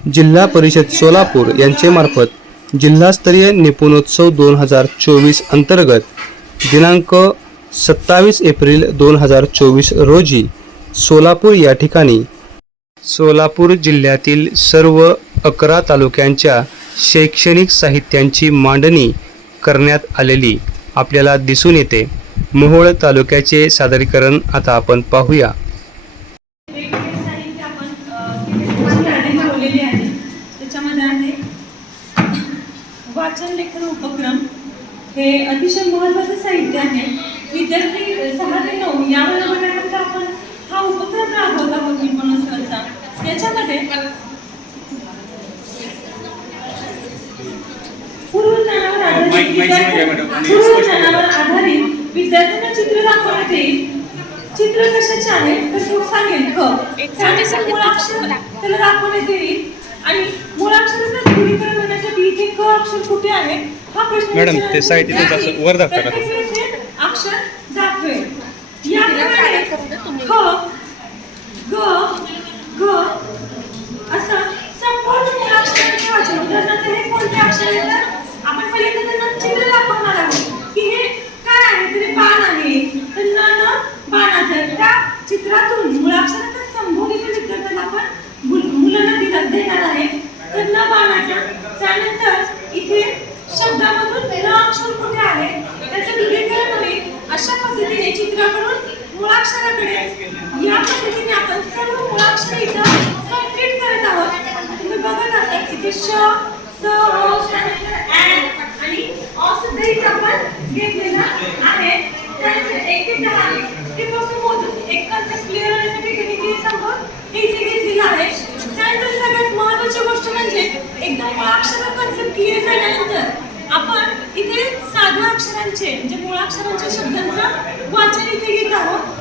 जिल्हा परिषद सोलापूर यांचे मार्फत जिल्हास्तरीय निपुणोत्सव दोन हजार चोवीस अंतर्गत दिनांक सत्तावीस एप्रिल दोन हजार चोवीस रोजी सोलापूर या ठिकाणी सोलापूर जिल्ह्यातील सर्व अकरा तालुक्यांच्या शैक्षणिक साहित्यांची मांडणी करण्यात आलेली आपल्याला दिसून येते. मोहोळ तालुक्याचे सादरीकरण आता आपण पाहूया. आहे वाचन लेखन उपक्रम हे अतिशय महत्त्वाचं साहित्य आहे. विद्यार्थी सहा ते नऊ या वर्गापर्यंत आपण हा उपक्रम राबवत आहोत निपुणोत्सवाचा याच्यामध्ये पूर्वज्ञानावर आधारित पूर्वज्ञानावर विद्यार्थ्यांना चित्र दाखवण्यात येईल चित्र कशाचे आहे तर तो सांगेल क त्याला दाखवण्यात येईल. आणि मुळाक्षराचं दृढीकरण होण्यासाठी इथे क अक्षर कुठे आहे हा प्रश्न मॅडम, ते साईड इथे. जास्त वर दाखवा हे अक्षर दाखवेल. याप्रमाणे ख ग ग असं संपूर्ण मुळाक्षरांचे वाचन. उदाहरणार्थ हे कोणते अक्षर आहेत? तर आपण पहिल्यांदा त्यांना चित्र दाखवणार आहोत. की हे काय आहे? तर हे बाण आहे. तर न न बाणाचं आहे. त्या चित्रातून मुळाक्षराचा संभोग इथे विद्यार्थ्यांना आपण मुल- देणार आहे. तर न बाणाच्या त्यानंतर इथे शब्दामधून न अक्षर कुठे आहे? त्याचं दृढीकरण होईल अशा पद्धतीने चित्राकडून मुळाक्षराकडे या पद्धतीने आपण सर्व मुळाक्षर इथं कंप्लीट करत आहोत. तुम्ही बघत आहात इथे श स अ, त्यानंतर ॲ आणि अ सुद्धा इथं आपण घेतलेला आहे त्यानंतर एक ते दहा ते फक्त मोजून एक कन्सेप्ट क्लिअर होण्यासाठी त्यांनी हे संभव हे इथे घेतलेलं आहे त्यानंतर सगळ्यात महत्त्वाची गोष्ट म्हणजे एकदा मुळाक्षर कन्सेप्ट क्लिअर झाल्यानंतर आपण इथे साध्या अक्षरांचे म्हणजे मुळाक्षरांच्या शब्दांचं वाचन इथे घेत आहोत.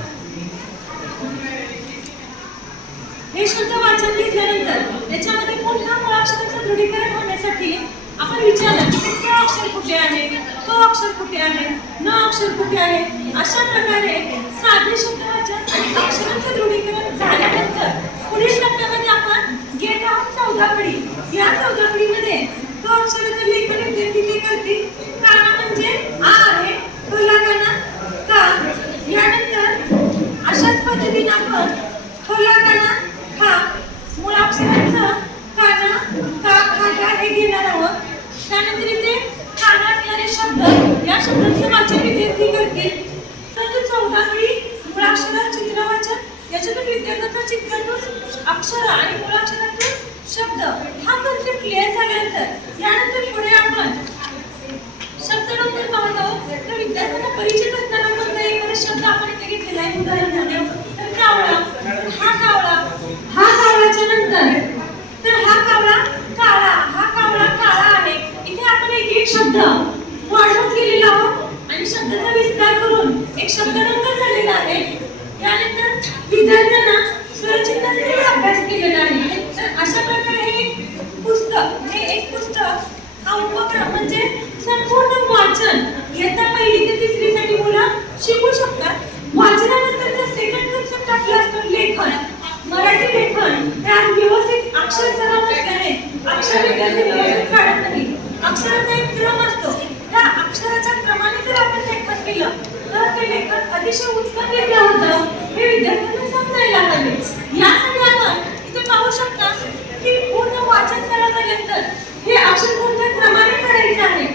हे शब्द वाचन घेतल्यानंतर त्याच्यामध्ये पुन्हा मुळाक्षराचं दृढीकरण होण्यासाठी आपण विचारलं की ते क अक्षर कुठे आहे? क अक्षर कुठे आहे? न अक्षर कुठे आहे? अशा प्रकारे साधे शब्द वाचन आणि अक्षरांचं दृढीकरण झाल्यानंतर पुढील टप्प्यामध्ये आपण घेत आहोत चौदाकडी या चौदाकडीमध्ये क अक्षराचं लेखन विद्यार्थी ते करतील काना म्हणजे आ आहे पहिला काना का यानंतर अशाच पद्धतीने आपण खोला काना खा मुळाक्षरांचं काना का खा का हे घेणार आहोत त्यानंतर इथे काना असणारे शब्द या शब्दांचं वाचन विद्यार्थी करतील परंतु चौदाकडे मुळाक्षरात चित्र वाचन याच्यातून विद्यार्थ्यांचा चित्रातून अक्षर आणि मुळाक्षरातून शब्द हा कन्सेप्ट क्लिअर झाल्यानंतर यानंतर पुढे आपण शब्द नंबर पाहत आहोत तर विद्यार्थ्यांना परिचित असणारा कोणता एखादा शब्द आपण इथे घेतलेला आहे उदाहरण म्हणून तर कावळा. हा कावळा. हा कावळाच्या नंतर. तर हा कावळा काळा. हा कावळा काळा आहे. इथे आपण एक एक शब्द वाढवत गेलेलो आहोत. आणि शब्दाचा विस्तार करून एक शब्द नंतर झालेला आहे. यानंतर विद्यार्थ्यांना स्वरचिन्हांचाही अभ्यास केलेला आहे. तर अशा प्रकारे हे पुस्तक हे एक पुस्तक हा उपक्रम म्हणजे संपूर्ण वाचन इयत्ता पहिली ते तिसरी साठी मुलं शिकू शकतात वाचनानंतरचा सेकंड कन्सेप्ट आपला असतो लेखन मराठी लेखन त्यात व्यवस्थित अक्षर सराव नसल्याने अक्षर विद्यार्थी काढत नाही अक्षराचा एक क्रम असतो त्या अक्षराच्या क्रमाने जर आपण लेखन केलं तर ते लेखन अतिशय उत्तमरित्या होतं हे विद्यार्थ्यांना समजायला हवे यासाठी आपण इथे पाहू शकता की पूर्ण वाचन सराव झाल्यानंतर हे अक्षर कोणत्या क्रमाने करायचे आहे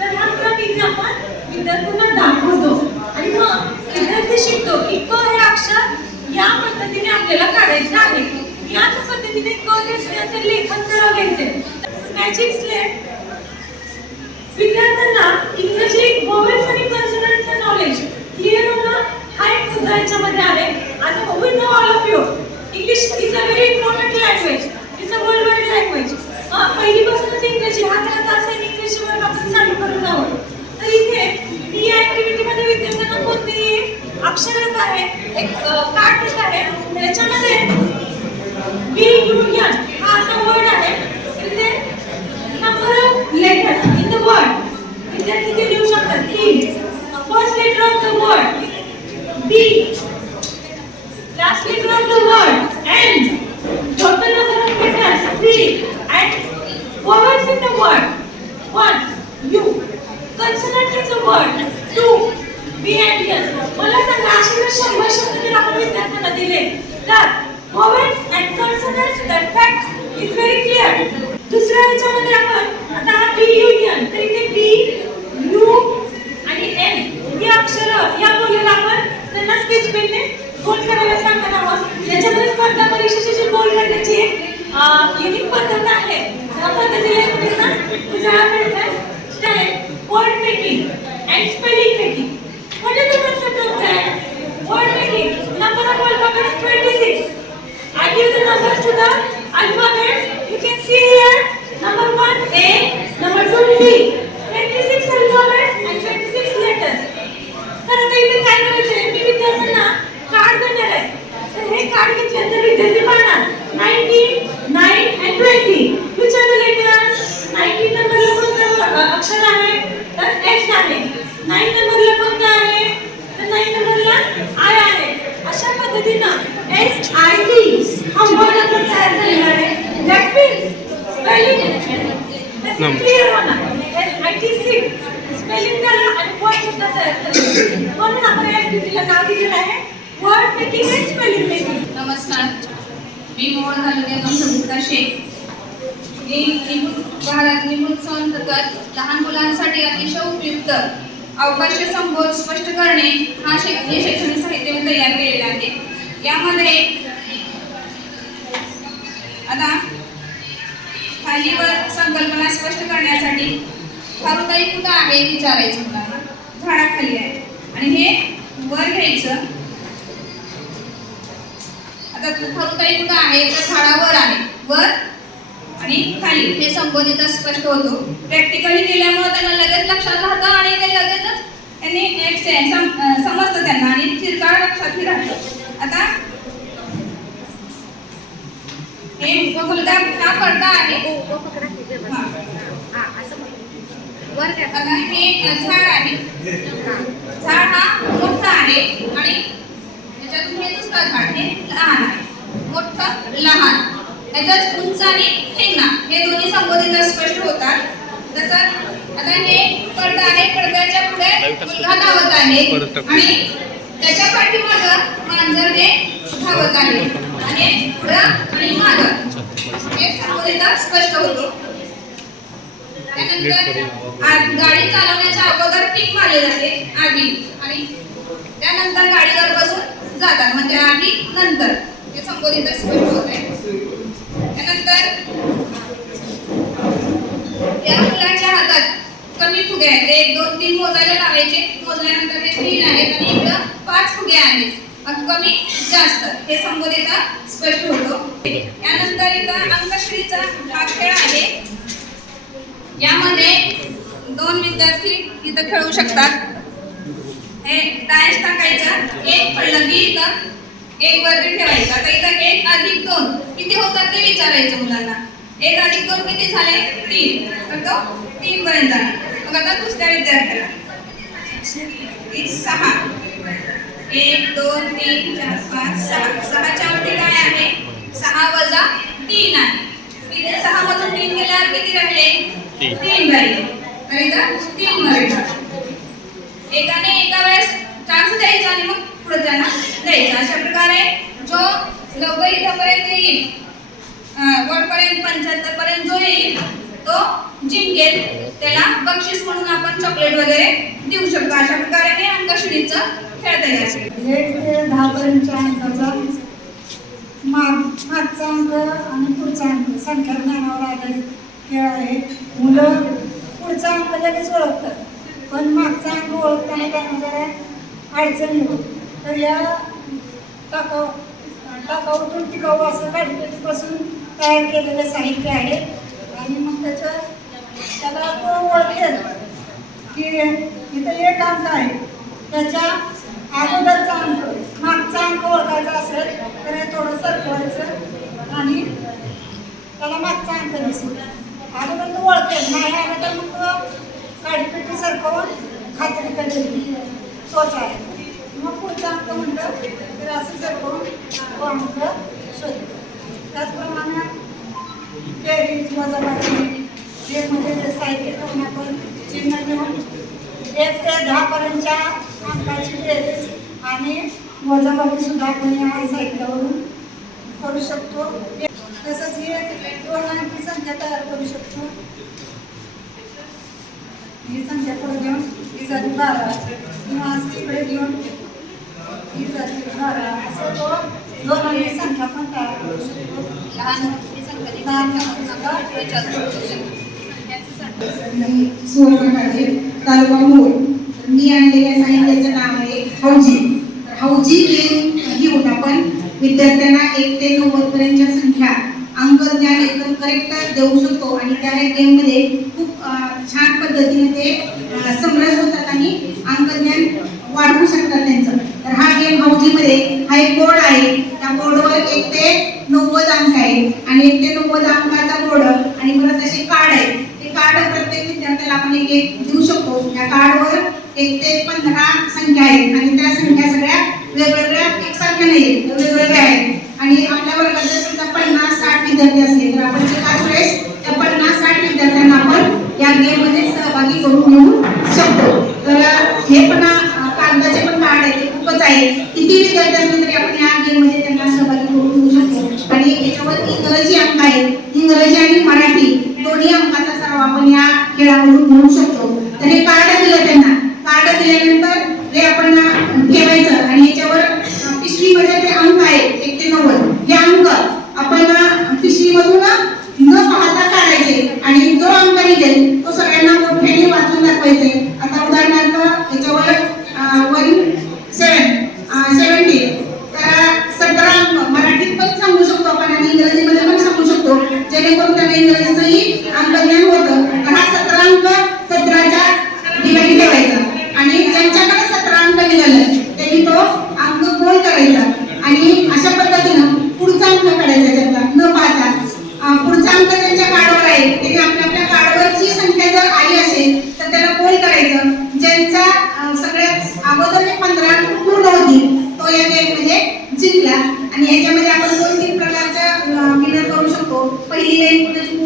तर हा क्रम इथे आपण विद्यार्थ्यांना दाखवतो आणि मग विद्यार्थी शिकतो की क हे अक्षर या पद्धतीने आपल्याला काढायचं आहे. याच पद्धतीने क लेखनाचे लेखन करावं घ्यायचे मॅजिक स्लेट विद्यार्थ्यांना इंग्रजी वोवेल्स आणि कन्सोनंटचं नॉलेज क्लिअर होणं हा एक मुद्दा याच्यामध्ये आहे. आता we know all of you English is a very important language is a world wide language पहिलीपासूनच इंग्रजी हा तर आता असं वर्ग आपण चालू करत आहोत. तर इथे ही ॲक्टिव्हिटीमध्ये विद्यार्थ्यांना कोणतेही अक्षरात आहे एक कार्ड आहे त्याच्यामध्ये बी यू हा असा वर्ड आहे इथे number of letters in the word विद्यार्थी ते लिहू शकतात की first the word. B. Last B last the word. N. Total number of letters. Of B. And vowels in the word. One, U. Consonant in the word. Two, B and S. मला सांगा असे जर शंभर शब्द जर आपण विद्यार्थ्यांना दिले तर vowels and consonants that fact is very clear. दुसऱ्या ह्याच्यामध्ये आपण आता हा B युनियन तर इथे बी N ही अक्षरं या बोलीला आपण त्यांना स्केच पेनने गोल करायला सांगणार आहोत याच्यामध्ये स्पर्धा परीक्षेची जी गोल करण्याची एक युनिक पद्धत आहे त्या पद्धतीला एक मुलींना उजाळा मिळतोय ते आहे word making and spelling making What is the concept of that? Word making. Number of alphabets 26. I give the numbers to the alphabets. You can see here. Number one A, number two B. 26 alphabets and 26 letters. तर आता इथे काय करायचंय मी विद्यार्थ्यांना card देणार आहे तर हे कार्ड घेतल्यानंतर विद्यार्थी पाहणार 19, 9 and 20. Which are the letters? 19 नंबरला कोणतं अ, अक्षर आहे तर X आहे 9 नंबरला कोणतं आहे तर 9 नंबरला I आहे अशा पद्धतीनं एस आय टी हा वर्ड आपला तयार झालेला आहे दॅट मीन्स स्पेलिंग क्लिअर होणार S I T C spelling झालं आणि वर्ड सुद्धा तयार झालं म्हणून आपण या ऍक्टिव्हिटीला नाव दिलेलं आहे word making and spelling making नमस्कार. मी मोहन तालुक्यातून सविता शेख. मी निपुण भारत निपुण अंतर्गत लहान मुलांसाठी अतिशय उपयुक्त अवकाश संबोध स्पष्ट करणे हा शैक्षणिक शैक्षणिक साहित्य मी तयार केलेला आहे. यामध्ये आता खालीवर संकल्पना स्पष्ट करण्यासाठी फारुताई कुठं आहे विचारायचं मुलांना झाडाखाली आहे. आणि हे वर घ्यायचं. आता फरुताई कुठं आहे? तर झाडावर आहे. वर आणि खाली. हे संबोधित स्पष्ट होतो. प्रॅक्टिकली केल्यामुळे त्यांना लगेच लक्षात राहतं आणि ते लगेचच त्यांनी समजतं त्यांना आणि चिरकाळ लक्षातही राहतं. आता हे मुलगा हा पडदा आहे. हा. आता हे झाड आहे. झाड हा मोठा आहे आणि त्याच्यातून हे दुसरं झाड हे लहान आहे. मोठं लहान. त्याच्यात उंच आणि ठेंगणा हे दोन्ही संबोधित स्पष्ट होतात. तसंच आता हे पडदा आहे पडद्याच्या पुढे मुलगा धावत आहे. आणि त्याच्या पाठीमागं मांजर हे धावत आहे. आणि पुढं आणि मागं. हे संबोधित स्पष्ट होतो. त्यानंतर गाडी चालवण्याच्या अगोदर पीक मारले जाते आधी. आणि त्यानंतर गाडीवर बसून जातात. म्हणजे आधी नंतर. हे संबोधित स्पष्ट होत आहे. त्यानंतर कमी फुगे आहेत. एक दोन तीन मोजायला लावायचे. मोजल्यानंतर हे तीन आहेत आणि इकडं पाच फुगे आहेत. मग कमी जास्त. हे संबोधिता स्पष्ट होतो. यानंतर इथं अंकश्रीचा हा खेळ आहे. यामध्ये दोन विद्यार्थी इथं खेळू शकतात. हे डायस टाकायचा. एक पडलं की इथं एक वरती ठेवायचा. आता इथं एक अधिक दोन. किती होतात ते विचारायचं मुलांना. एक अधिक दोन किती झाले? तीन. तर तो तीन पर्यंत जाणार मग आता दुसऱ्या विद्यार्थ्याला. सहा. एक दोन तीन चार पाच सहा. सहाच्या वरती काय आहे? सहा वजा तीन आहे. इथे सहा मधून तीन गेल्यावर किती राहिले? तीन. राहिले. तर इथं तीन मराठी एकाने एका वेळेस चान्स द्यायचा आणि मग पुढे त्यांना द्यायचा. अशा प्रकारे जो लवकर इथंपर्यंत येईल वरपर्यंत पंच्याहत्तर पर्यंत जो येईल तो जिंकेल. त्याला बक्षीस म्हणून आपण चॉकलेट वगैरे देऊ शकतो. अशा प्रकारे हे अंकश्रीचं खेळ तयार असेल दहा पर्यंतच्या अंकाचा माग मागचा अंक आणि पुढचा अंक संख्या ज्ञानावर आधारित खेळ आहे. मुलं पुढचा अंक लगेच ओळखतात. पण मागचा अंक ओळखताना त्यांना जरा अडचण येतो तर या टाकाव टाकाऊतून टिकाऊ असं काढपासून तयार केलेलं साहित्य आहे. आणि मग त्याच्या त्याला तो ओळखेल. की इथं एक अंक आहे. त्याच्या अगोदरचा अंक मागचा अंक ओळखायचा असेल तर हे थोडं सरकवायचं आणि त्याला मागचा अंक दिसेल अगोदर तो ओळखेल. नाही आलं तर मग काडीपेटी सरकवून खात्री करेल तोच आहे. मग पुढचा अंक म्हटलं तर असं सरकवून तो अंक शोधेल त्याचप्रमाणे बेरीज वजाबाजी हे मध्ये जे साहित्य करून आपण चिन्ह घेऊन एक ते दहापर्यंतच्या अंकाची बेरीज आणि वजाबाकी सुद्धा आपण या साहित्यावरून करू शकतो. तसंच ही एक दोन अंकी संख्या तयार करू शकतो. ही संख्या करून घेऊन ही झाली बारा. किंवा असं इकडे घेऊन ही झाली बारा. असं तो दोन अंकी संख्या पण तयार करू शकतो. लहान मोठी संख्या लहान सुवर्णकाचे तालुका मोहोळ मी आणलेल्या साहित्याचं नाव आहे हौजी तर हौजी गेम घेऊन आपण विद्यार्थ्यांना एक ते नव्वद पर्यंतच्या संख्या अंक ज्ञान एकदम करेक्ट देऊ शकतो आणि त्या गेममध्ये खूप छान पद्धतीने ते अं, समरस होतात आणि अंक ज्ञान वाढवू शकतात त्यांचं तर हा गेम हौजीमध्ये हा एक बोर्ड आहे त्या बोर्डवर एक ते नव्वद अंक आहे आणि एक ते नव्वद अंकाचा बोर्ड आणि परत असे कार्ड आहे ते कार्ड प्रत्येक विद्यार्थ्याला आपण एक एक देऊ शकतो त्या कार्डवर एक ते पंधरा संख्या आहेत आणि त्या संख्या सगळ्या वेगवेगळ्या एकसारख्या नाही आहेत तर वेगवेगळ्या आहेत आणि आपल्या वर्गात जर समजा पन्नास साठ विद्यार्थी असले तर आपण एकाच वेळेस त्या पन्नास साठ विद्यार्थ्यांना आपण या गेममध्ये सहभागी करून घेऊ शकतो तर हे पण अं, कागदाचे पण कार्ड आहे ते खूपच आहे किती विद्यार्थी असले तरी आपण या गेममध्ये त्यांना सहभागी करून घेऊ शकतो आणि याच्यावर इंग्रजी अंक आहेत इंग्रजी आणि मराठी दोन्ही अंकाचा सराव आपण या खेळामधून घेऊ शकतो तर हे कार्ड दिलं त्यांना कार्ड दिल्यानंतर ते आपण अं, ठेवायचं आणि याच्यावर अं, पिशवीमध्ये ते अंक आहेत एक ते नव्वद हे अंक आपण अं, पिशवीमधून न पाहता काढायचे आणि जो अंक निघेल तो सगळ्यांना मोठ्याने वाचून दाखवायचे आता उदाहरणार्थ याच्यावर वन सेवन सेवन्टी तर सतरा अंक मराठीत पण सांगू शकतो आपण आणि इंग्रजीमध्ये पण सांगू शकतो जेणेकरून त्यांना इंग्रजीचंही अंकज्ञान होतं तर हा सतरा अंक सतराच्या ठिकाणी ठेवायचा आणि ज्यांच्याकडे सतरा अंक निघाले त्यांनी तो अंक गोल करायचा आणि अशा पद्धतीनं पुढचा अंक काढायचा त्यातला न पाहता अं, पुढचा अंक त्यांच्या कार्डवर आहे त्यांनी आपल्या आपल्या कार्डवरची संख्या जर आली असेल तर त्याला गोल करायचं ज्यांचा अं, सगळ्यात अगोदर जे पंधरा पूर्ण होती. तो या गेममध्ये म्हणजे जिंकला. आणि याच्यामध्ये आपण दोन तीन प्रकारच्या विनर करू शकतो. पहिली लाईन कुणाची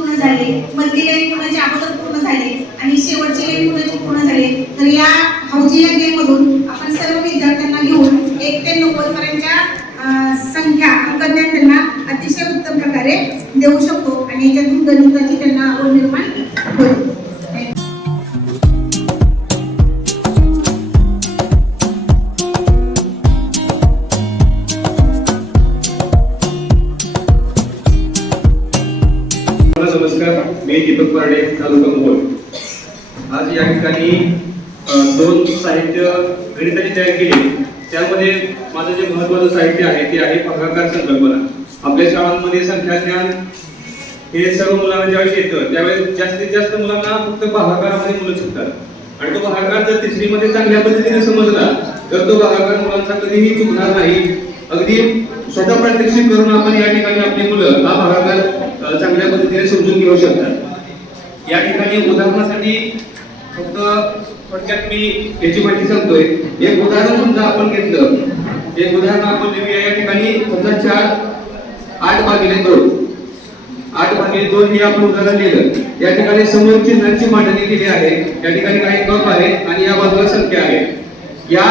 मी दीपक पारडे तालुका मोहोळ आज या ठिकाणी दोन साहित्य गणिताची तयार केली. त्यामध्ये माझं जे महत्वाचं साहित्य आहे ते आहे भागाकार संकल्पना. आपल्या शाळांमध्ये संख्याज्ञान हे सर्व मुलांना ज्यावेळेस येतं त्यावेळेस जास्तीत जास्त मुलांना फक्त भागाकारामध्ये मुलं शिकतात. आणि तो भागाकार जर तिसरीमध्ये चांगल्या पद्धतीने समजला तर तो भागाकार मुलांचा कधीही चुकणार नाही. अगदी स्वतः प्रात्यक्षिक करून आपण या ठिकाणी आपली मुलं हा भागाकार चांगल्या पद्धतीने समजून घेऊ शकतात. या ठिकाणी उदाहरणासाठी फक्त थोडक्यात मी याची माहिती सांगतोय. एक उदाहरण समजा आपण घेतलं. एक उदाहरण आपण लिहूया या ठिकाणी. समजा चार आठ भागिले दोन. आठ भागिले दोन हे आपण उदाहरण लिहिलं. या ठिकाणी समोर चिन्हांची मांडणी केली आहे. या ठिकाणी काही कप आहे आणि या बाजूला संख्या आहे. या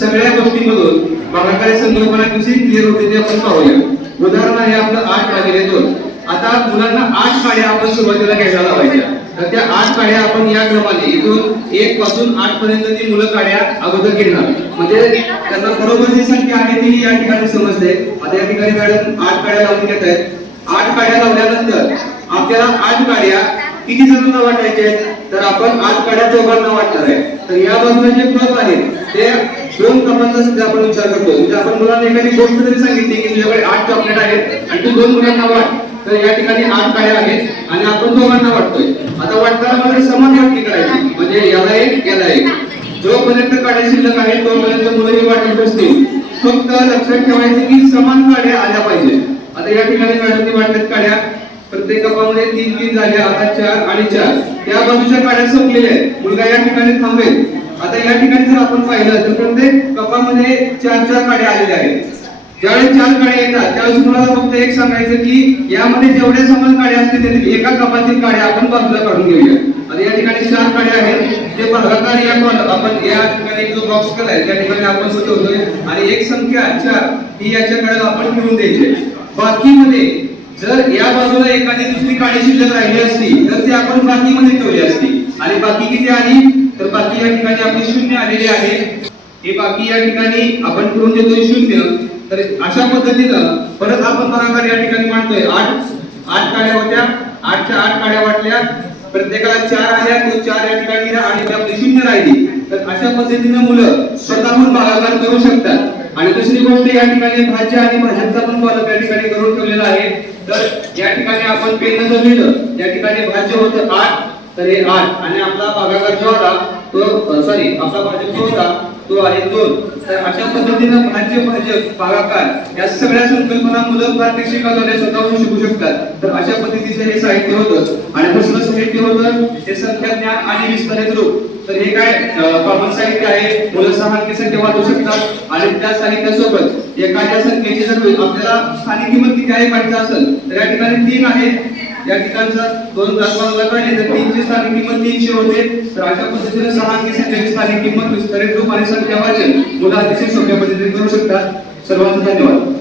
सगळ्या गोष्टींमधून भागाकारी संकल्पना कशी क्लिअर होते ते आपण पाहूया. उदाहरण आहे आपलं आठ भागिले दोन. आता मुलांना आठ काड्या आपण सुरुवातीला घ्यायला लावायच्या. तर त्या आठ काड्या आपण या क्रमाने इथून एक पासून आठ पर्यंत ती मुलं काड्या अगोदर घेणार. म्हणजे त्यांना बरोबर जी संख्या आहे ती या ठिकाणी समजते. आता या ठिकाणी मॅडम आठ काड्या लावून घेत आहेत. आठ काड्या लावल्यानंतर आपल्याला आठ काड्या किती जणांना वाटायचे? तर आपण आठ काड्या दोघांना वाटणार आहे. तर या बाजूला जे कप आहेत ते दोन कपांचा सुद्धा आपण विचार करतो. म्हणजे आपण मुलांना एखादी गोष्ट जरी सांगितली की तुझ्याकडे आठ चॉकलेट आहेत आणि तू दोन मुलांना वाट. तर या ठिकाणी आठ काय आहे? आणि आपण दोघांना वाटतोय. आता वाटताना मला समान वाटणी करायची. म्हणजे याला एक याला एक. जोपर्यंत काड्या शिल्लक आहे तोपर्यंत मुलं ही वाटत असतील फक्त लक्षात ठेवायचं की समान काड्या आल्या पाहिजे आता या ठिकाणी मॅडमनी वाटल्यात काड्या. प्रत्येक कपामध्ये तीन तीन झाल्या आता चार आणि चार. त्या बाजूच्या काड्या संपलेल्या आहेत. मुलगा या ठिकाणी थांबेल. आता या ठिकाणी जर आपण पाहिलं तर प्रत्येक कपामध्ये चार चार काड्या आलेल्या आहेत. ज्यावेळेस चार काड्या येतात त्यावेळेस तुम्हाला फक्त एक सांगायचं की यामध्ये जेवढ्या समान काड्या असतील त्यातील एका कपातील काड्या आपण बाजूला काढून घेऊया. आणि या ठिकाणी चार काड्या आहेत. ते भागाकार या आपण या ठिकाणी जो बॉक्स केलाय त्या ठिकाणी आपण ठेवतोय आणि एक संख्या चार ही याच्या कडेला आपण ठेवून द्यायची बाकीमध्ये जर या बाजूला एखादी दुसरी काडी शिल्लक राहिली असती तर ती आपण बाकीमध्ये ठेवली असती. आणि बाकी किती आली? तर बाकी या ठिकाणी आपली शून्य आलेली आहे. हे बाकी या ठिकाणी आपण करून देतोय शून्य. तर अशा पद्धतीनं परत आपण भागाकार या ठिकाणी मांडतोय. आठ आठ काड्या होत्या. आठच्या आठ काड्या वाटल्या. प्रत्येकाला चार आल्या तो चार या ठिकाणी आणि आपली शून्य राहिली. तर अशा पद्धतीनं मुलं स्वतःहून भागाकार करू शकतात. आणि दुसरी गोष्ट या ठिकाणी भाज्य आणि भाज्यांचा पण कॉलम या ठिकाणी करून ठेवलेला आहे. तर या ठिकाणी आपण पेन जर लिहिलं. या ठिकाणी भाज्य होतं आठ. तर हे आठ आणि आपला भागाकार जो होता तो सॉरी आपला भाजप जो होता तो आहे दोन तर अशा पद्धतीनं भाज्य भाजप भागाकार या सगळ्या संकल्पना मुलं प्रात्यक्षिका प्रात्यक्षिकाद्वारे स्वतःहून शिकू शकतात. तर अशा पद्धतीचं हे साहित्य होतं. आणि दुसरं साहित्य होतं. हे संख्या ज्ञान आणि विस्तारित रूप. तर हे काय कॉमन साहित्य आहे. मुलं सहा संख्या वाचू शकतात. आणि त्या साहित्यासोबत एखाद्या संख्येची जर आपल्याला स्थानिक किंमत किती आहे माहिती असेल तर या ठिकाणी तीन आहे. या ठिकाणचा दोन दाखवायला पाहिजे तर तीनची स्थानिक किंमत तीनशे होते. तर अशा पद्धतीने सहा अंकी संख्येची स्थानिक किंमत विस्तारित रूप आणि संख्या वाचन मुलं अतिशय सोप्या पद्धतीने करू शकतात. सर्वांचं धन्यवाद.